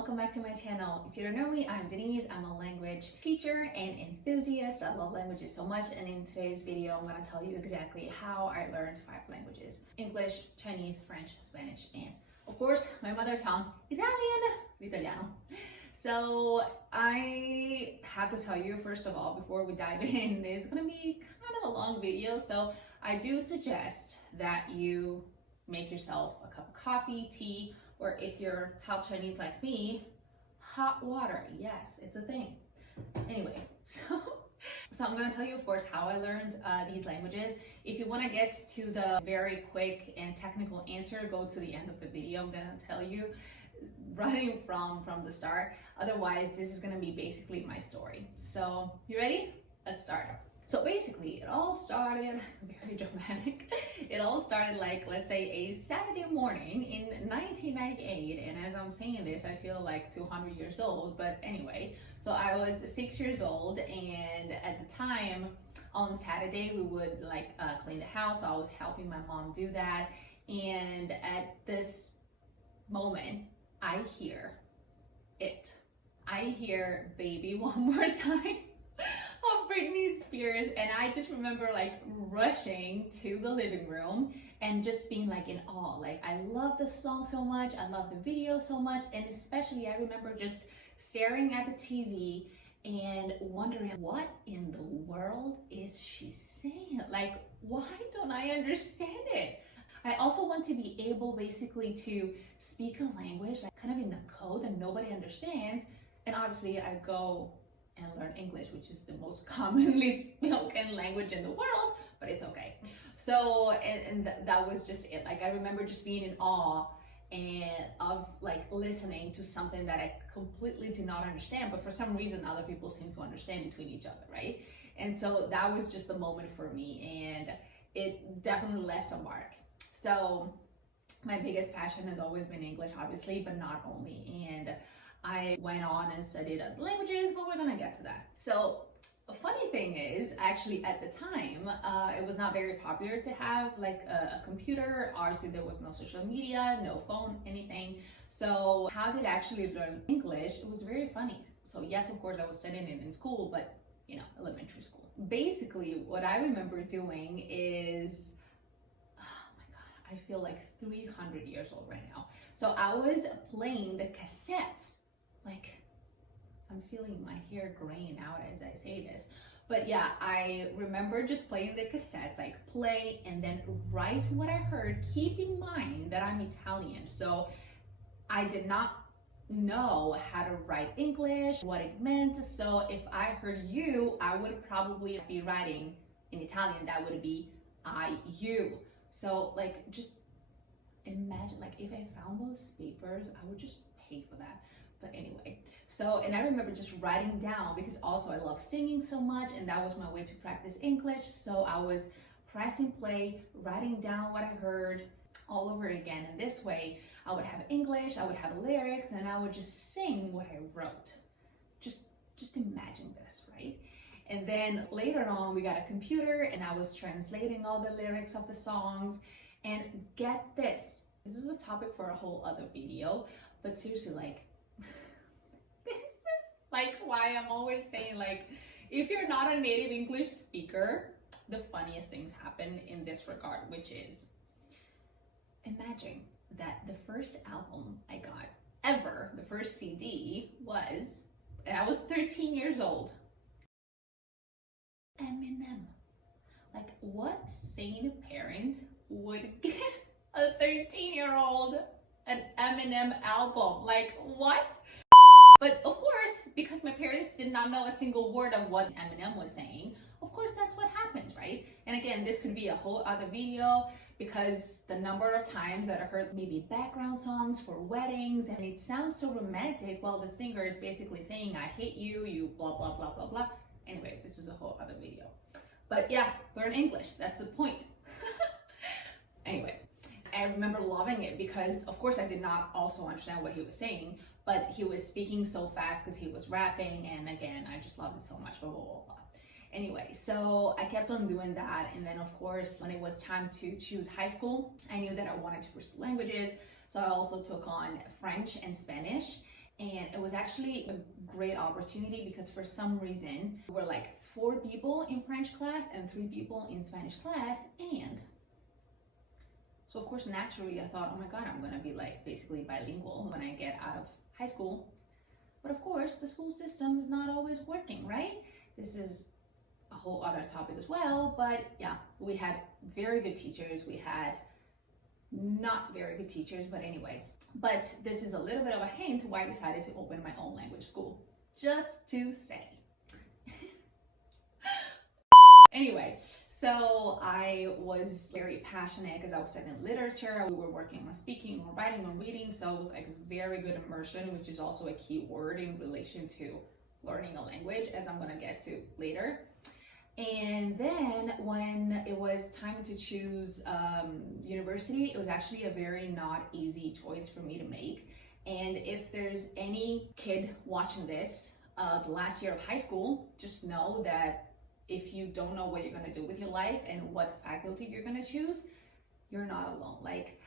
welcome back to my channel. If you don't know me, I'm Denise. I'm a language teacher and enthusiast. I love languages so much, and in today's video I'm going to tell you exactly how I learned 5 languages: English, Chinese, French, Spanish, and of course my mother tongue, Italiano. So I have to tell you first of all, before we dive in, it's going to be kind of a long video, so I do suggest that you make yourself a cup of coffee, tea, or if you're half Chinese like me, hot water. Yes, it's a thing. Anyway, so I'm going to tell you, of course, how I learned these languages. If you want to get to the very quick and technical answer, go to the end of the video. I'm going to tell you running from the start. Otherwise, this is going to be basically my story. So, you ready? Let's start. So basically, it all started, very dramatic, it all started like, let's say, a Saturday morning in 1998, and as I'm saying this, I feel like 200 years old, but anyway, so I was 6 years old, and at the time, on Saturday, we would clean the house, so I was helping my mom do that, and at this moment, I hear it. I hear "Baby One More Time" of Britney Spears, and I just remember like rushing to the living room and just being like in awe. Like, I love the song so much, I love the video so much, and especially I remember just staring at the TV and wondering, what in the world is she saying? Like, why don't I understand it? I also want to be able basically to speak a language like kind of in a code that nobody understands, and obviously I go and learn English, which is the most commonly spoken language in the world, but it's okay. So, that was just it. Like, I remember just being in awe and of like listening to something that I completely did not understand, but for some reason other people seem to understand between each other, right? And so that was just the moment for me, and it definitely left a mark. So my biggest passion has always been English, obviously, but not only. And I went on and studied other languages, but we're gonna get to that. So a funny thing is, actually at the time, it was not very popular to have like a computer. Obviously there was no social media, no phone, anything. So how did I actually learn English? It was very funny. So yes, of course I was studying it in school, but you know, elementary school. Basically what I remember doing is, I feel like 300 years old right now. So I was playing the cassettes. Like, I'm feeling my hair graying out as I say this. But yeah, I remember just playing the cassettes, like play and then write what I heard. Keep in mind that I'm Italian, so I did not know how to write English, what it meant. So if I heard you, I would probably be writing in Italian. That would be I, you. So like, just imagine, like if I found those papers, I would just pay for that. But anyway, so, and I remember just writing down, because also I love singing so much, and that was my way to practice English. So I was pressing play, writing down what I heard all over again. And this way I would have English, I would have lyrics, and I would just sing what I wrote. Just imagine this, right? And then later on, we got a computer, and I was translating all the lyrics of the songs. And get this is a topic for a whole other video, but seriously, like, this is like why I'm always saying, like, if you're not a native English speaker, the funniest things happen in this regard, which is, imagine that the first album I got ever, the first CD was, and I was 13 years old, Eminem. Like, what sane parent would get a 13-year-old an Eminem album? Like, what? But of course, because my parents did not know a single word of what Eminem was saying, of course that's what happens, right? And again, this could be a whole other video, because the number of times that I heard maybe background songs for weddings, and it sounds so romantic while the singer is basically saying, I hate you, you blah, blah, blah, blah, blah. Anyway, this is a whole other video. But yeah, learn English, that's the point. Anyway, I remember loving it because, of course, I did not also understand what he was saying, but he was speaking so fast because he was rapping, and again, I just loved it so much, blah, blah, blah, blah. Anyway, so I kept on doing that, and then of course, when it was time to choose high school, I knew that I wanted to pursue languages, so I also took on French and Spanish, And it was actually a great opportunity because for some reason, we were like 4 people in French class and 3 people in Spanish class. And so of course, naturally, I thought, oh my God, I'm gonna be like basically bilingual when I get out of high school. But of course, the school system is not always working, right? This is a whole other topic as well. But yeah, we had very good teachers. We had not very good teachers, but anyway. But this is a little bit of a hint why I decided to open my own language school. Just to say. Anyway, so I was very passionate because I was studying literature. We were working on speaking, on writing, on reading. So it was like very good immersion, which is also a key word in relation to learning a language, as I'm gonna get to later. And then when it was time to choose university, it was actually a very not easy choice for me to make. And if there's any kid watching this, the last year of high school, just know that if you don't know what you're gonna do with your life and what faculty you're gonna choose, you're not alone. Like,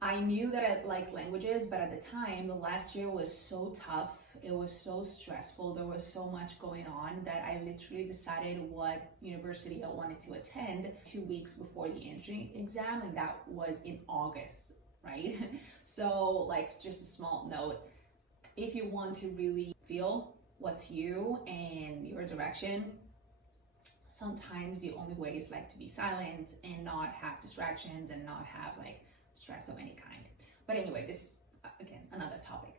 I knew that I liked languages, but at the time, the last year was so tough. It was so stressful. There was so much going on that I literally decided what university I wanted to attend 2 weeks before the entry exam, and that was in August, right? So like, just a small note, if you want to really feel what's you and your direction, sometimes the only way is like to be silent and not have distractions and not have like stress of any kind. But anyway, this is again another topic.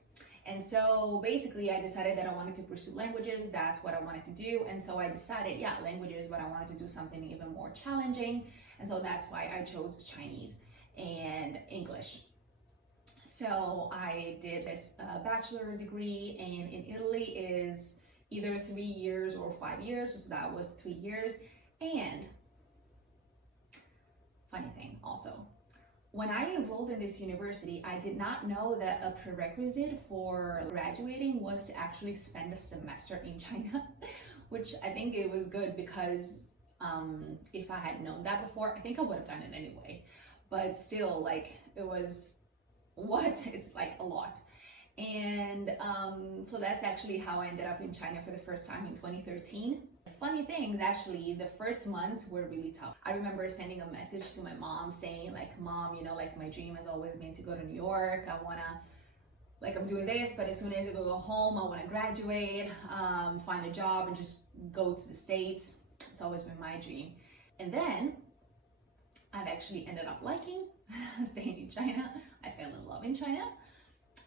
And so basically I decided that I wanted to pursue languages. That's what I wanted to do. And so I decided, yeah, languages, but I wanted to do something even more challenging. And so that's why I chose Chinese and English. So I did this bachelor degree, and in Italy is either 3 years or 5 years. So that was 3 years. And funny thing also, when I enrolled in this university, I did not know that a prerequisite for graduating was to actually spend a semester in China, which I think it was good because if I had known that before, I think I would have done it anyway. But still, like, it was, what? It's like a lot. And so that's actually how I ended up in China for the first time in 2013. Funny things, actually, the first months were really tough. I remember sending a message to my mom saying, like, Mom, you know, like, my dream has always been to go to New York. I wanna, like, I'm doing this, but as soon as I go home, I wanna graduate, find a job and just go to the States. It's always been my dream. And then I've actually ended up liking staying in China. I fell in love in China.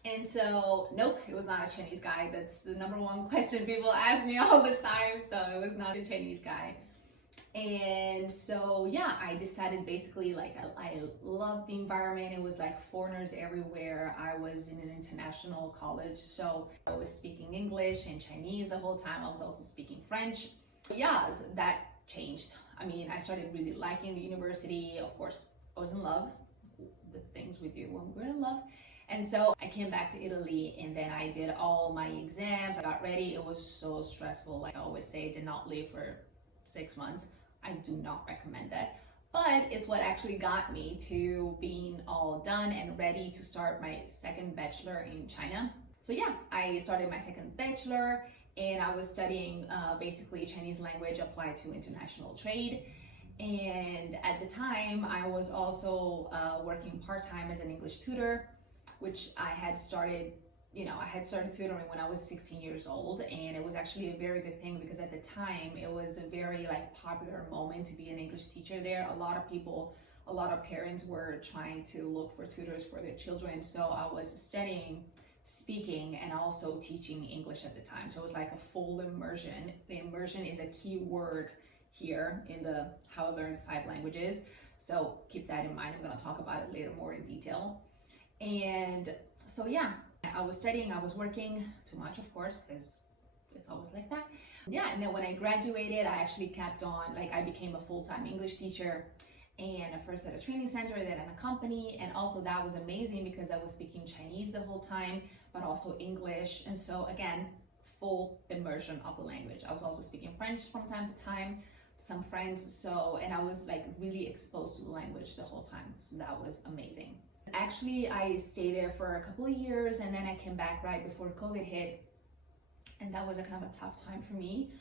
And so, nope, it was not a Chinese guy. That's the #1 question people ask me all the time. So it was not a Chinese guy. And so, yeah, I decided basically, like, I loved the environment. It was like foreigners everywhere. I was in an international college, so I was speaking English and Chinese the whole time. I was also speaking French. Yeah, so that changed. I mean, I started really liking the university. Of course, I was in love. The things we do when we're in love. And so I came back to Italy, and then I did all my exams. I got ready. It was so stressful. Like I always say, did not leave for 6 months. I do not recommend that. But it's what actually got me to being all done and ready to start my second bachelor in China. So yeah, I started my second bachelor, and I was studying basically Chinese language applied to international trade. And at the time, I was also working part-time as an English tutor, which I had started, I had started tutoring when I was 16 years old, and it was actually a very good thing because at the time it was a very popular moment to be an English teacher there. A lot of people, a lot of parents were trying to look for tutors for their children. So I was studying, speaking, and also teaching English at the time. So it was like a full immersion. The immersion is a key word here in the How I Learned 5 Languages. So keep that in mind. I'm going to talk about it later more in detail. And so yeah, I was studying, I was working too much, of course, because it's always like that. Yeah, and then when I graduated, I actually kept on, I became a full-time English teacher, and first at a training center, then at a company. And also that was amazing because I was speaking Chinese the whole time, but also English. And so again, full immersion of the language. I was also speaking French from time to time, some French. So, and I was really exposed to the language the whole time. So that was amazing. Actually, I stayed there for a couple of years and then I came back right before COVID hit. And that was a kind of a tough time for me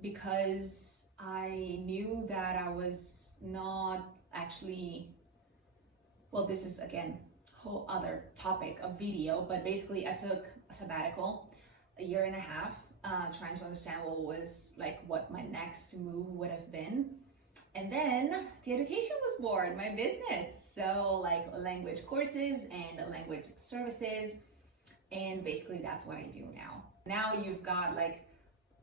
because I knew that I was not actually, well, this is again, whole other topic of video, but basically I took a sabbatical, a year and a half, trying to understand what my next move would have been. And then the education was born, my business. So like language courses and language services. And basically that's what I do now. Now you've got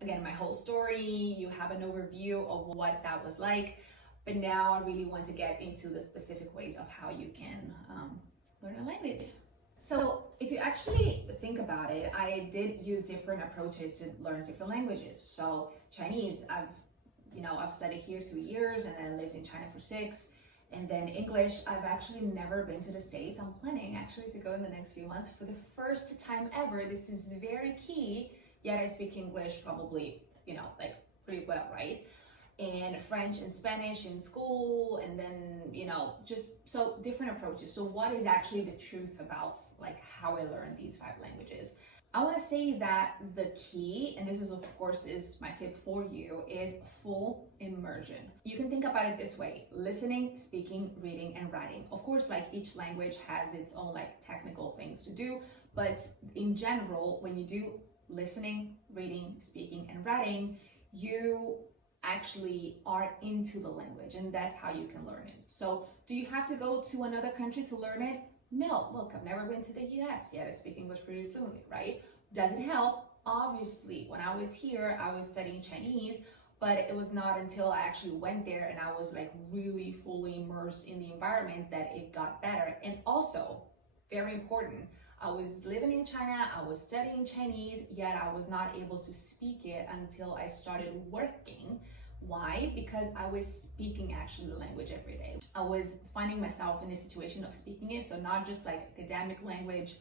again, my whole story, you have an overview of what that was like. But now I really want to get into the specific ways of how you can learn a language. So if you actually think about it, I did use different approaches to learn different languages. So Chinese, I've studied here 3 years and then I lived in China for 6. And then English, I've actually never been to the States. I'm planning actually to go in the next few months for the first time ever. This is very key, yet I speak English probably, pretty well, right? And French and Spanish in school, and then, just so different approaches. So what is actually the truth about how I learned these 5 languages? I want to say that the key, and this is of course is my tip for you, is full immersion. You can think about it this way: listening, speaking, reading, and writing. Of course, each language has its own technical things to do, but in general, when you do listening, reading, speaking, and writing, you actually are into the language, and that's how you can learn it. So do you have to go to another country to learn it? No. Look, I've never been to the US yet. I speak English pretty fluently, right? Does it help? Obviously. When I was here, I was studying Chinese, but it was not until I actually went there and I was really fully immersed in the environment that it got better. And also, very important, I was living in China, I was studying Chinese, yet I was not able to speak it until I started working. Why? Because I was speaking actually the language every day. I was finding myself in a situation of speaking it, so not just academic language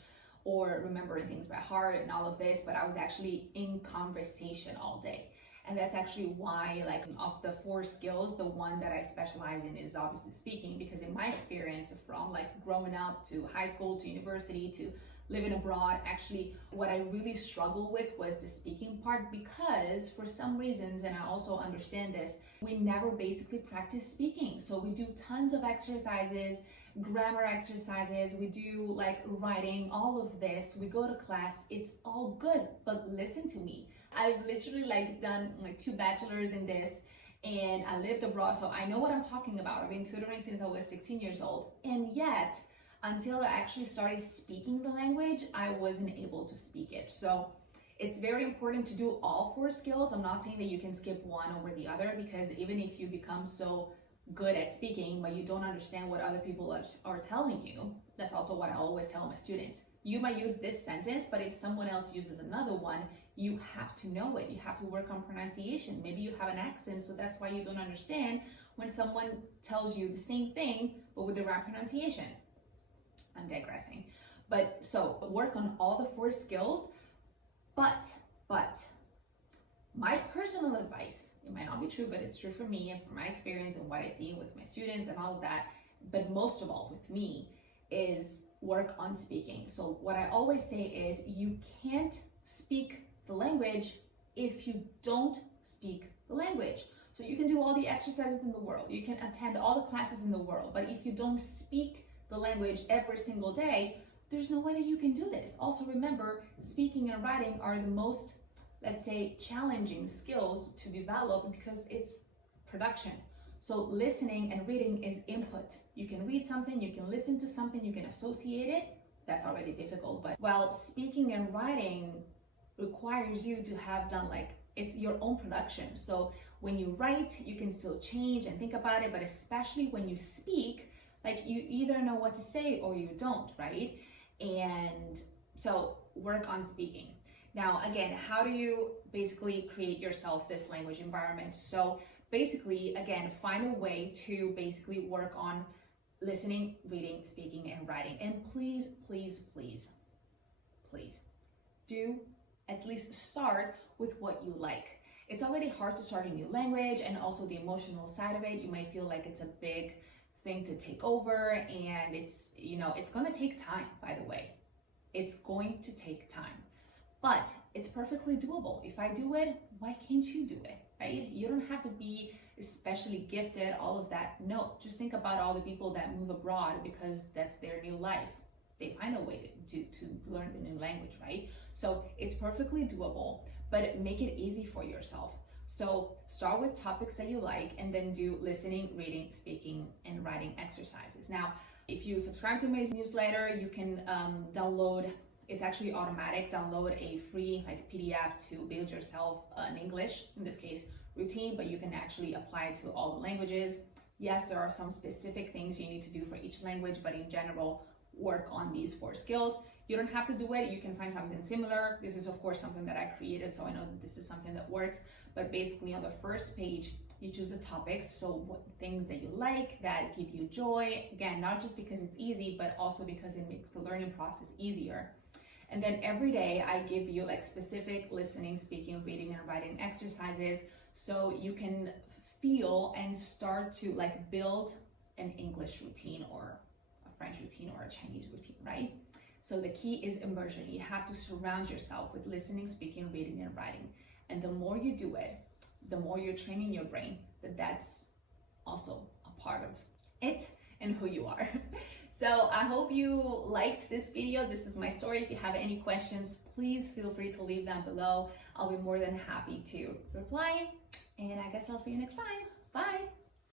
or remembering things by heart and all of this, but I was actually in conversation all day. And that's actually why, of the 4 skills, the one that I specialize in is obviously speaking, because in my experience from growing up to high school to university to living abroad, actually what I really struggled with was the speaking part, because for some reasons, and I also understand this, we never basically practice speaking. So we do tons of exercises, grammar exercises, we do writing, all of this, we go to class, it's all good, but listen to me. I've literally done 2 bachelors in this, and I lived abroad, so I know what I'm talking about. I've been tutoring since I was 16 years old, and yet until I actually started speaking the language, I wasn't able to speak it. So it's very important to do all 4 skills. I'm not saying that you can skip one over the other, because even if you become so good at speaking, but you don't understand what other people are telling you, that's also what I always tell my students. You might use this sentence, but if someone else uses another one, you have to know it. You have to work on pronunciation. Maybe you have an accent, so that's why you don't understand when someone tells you the same thing, but with the right pronunciation. I'm digressing. But so work on all the 4 skills, but my personal advice, it might not be true, but it's true for me and from my experience and what I see with my students and all of that, but most of all with me, is work on speaking. So what I always say is you can't speak the language if you don't speak the language. So you can do all the exercises in the world, you can attend all the classes in the world, but if you don't speak the language every single day, there's no way that you can do this. Also remember, speaking and writing are the most, let's say, challenging skills to develop because it's production. So listening and reading is input. You can read something, you can listen to something, you can associate it. That's already difficult, but while speaking and writing requires you to have done it's your own production. So when you write, you can still change and think about it, but especially when you speak, you either know what to say or you don't, right? And so work on speaking. Now, again, how do you basically create yourself this language environment? So basically, again, find a way to basically work on listening, reading, speaking, and writing. And please, please, please, please do at least start with what you like. It's already hard to start a new language, and also the emotional side of it. You might feel like it's a big thing to take over, and it's, you know, it's going to take time, by the way. It's going to take time, but it's perfectly doable. If I do it, why can't you do it, right? You don't have to be especially gifted, all of that. No, just think about all the people that move abroad because that's their new life. They find a way to learn the new language, right? So it's perfectly doable, but make it easy for yourself. So start with topics that you like, and then do listening, reading, speaking, and writing exercises. Now, if you subscribe to my newsletter, you can download, it's actually automatic, download a free like PDF to build yourself an English, in this case, routine, but you can actually apply it to all the languages. Yes, there are some specific things you need to do for each language, but in general, work on these 4 skills. You don't have to do it. You can find something similar. This is, of course, something that I created, so I know that this is something that works. But basically, on the first page, you choose the topics. So what things that you like, that give you joy. Again, not just because it's easy, but also because it makes the learning process easier. And then every day, I give you like specific listening, speaking, reading, and writing exercises, so you can feel and start to like build an English routine or a French routine or a Chinese routine, right? So the key is immersion. You have to surround yourself with listening, speaking, reading, and writing. And the more you do it, the more you're training your brain that that's also a part of it and who you are. So I hope you liked this video. This is my story. If you have any questions, please feel free to leave them below. I'll be more than happy to reply. And I guess I'll see you next time. Bye.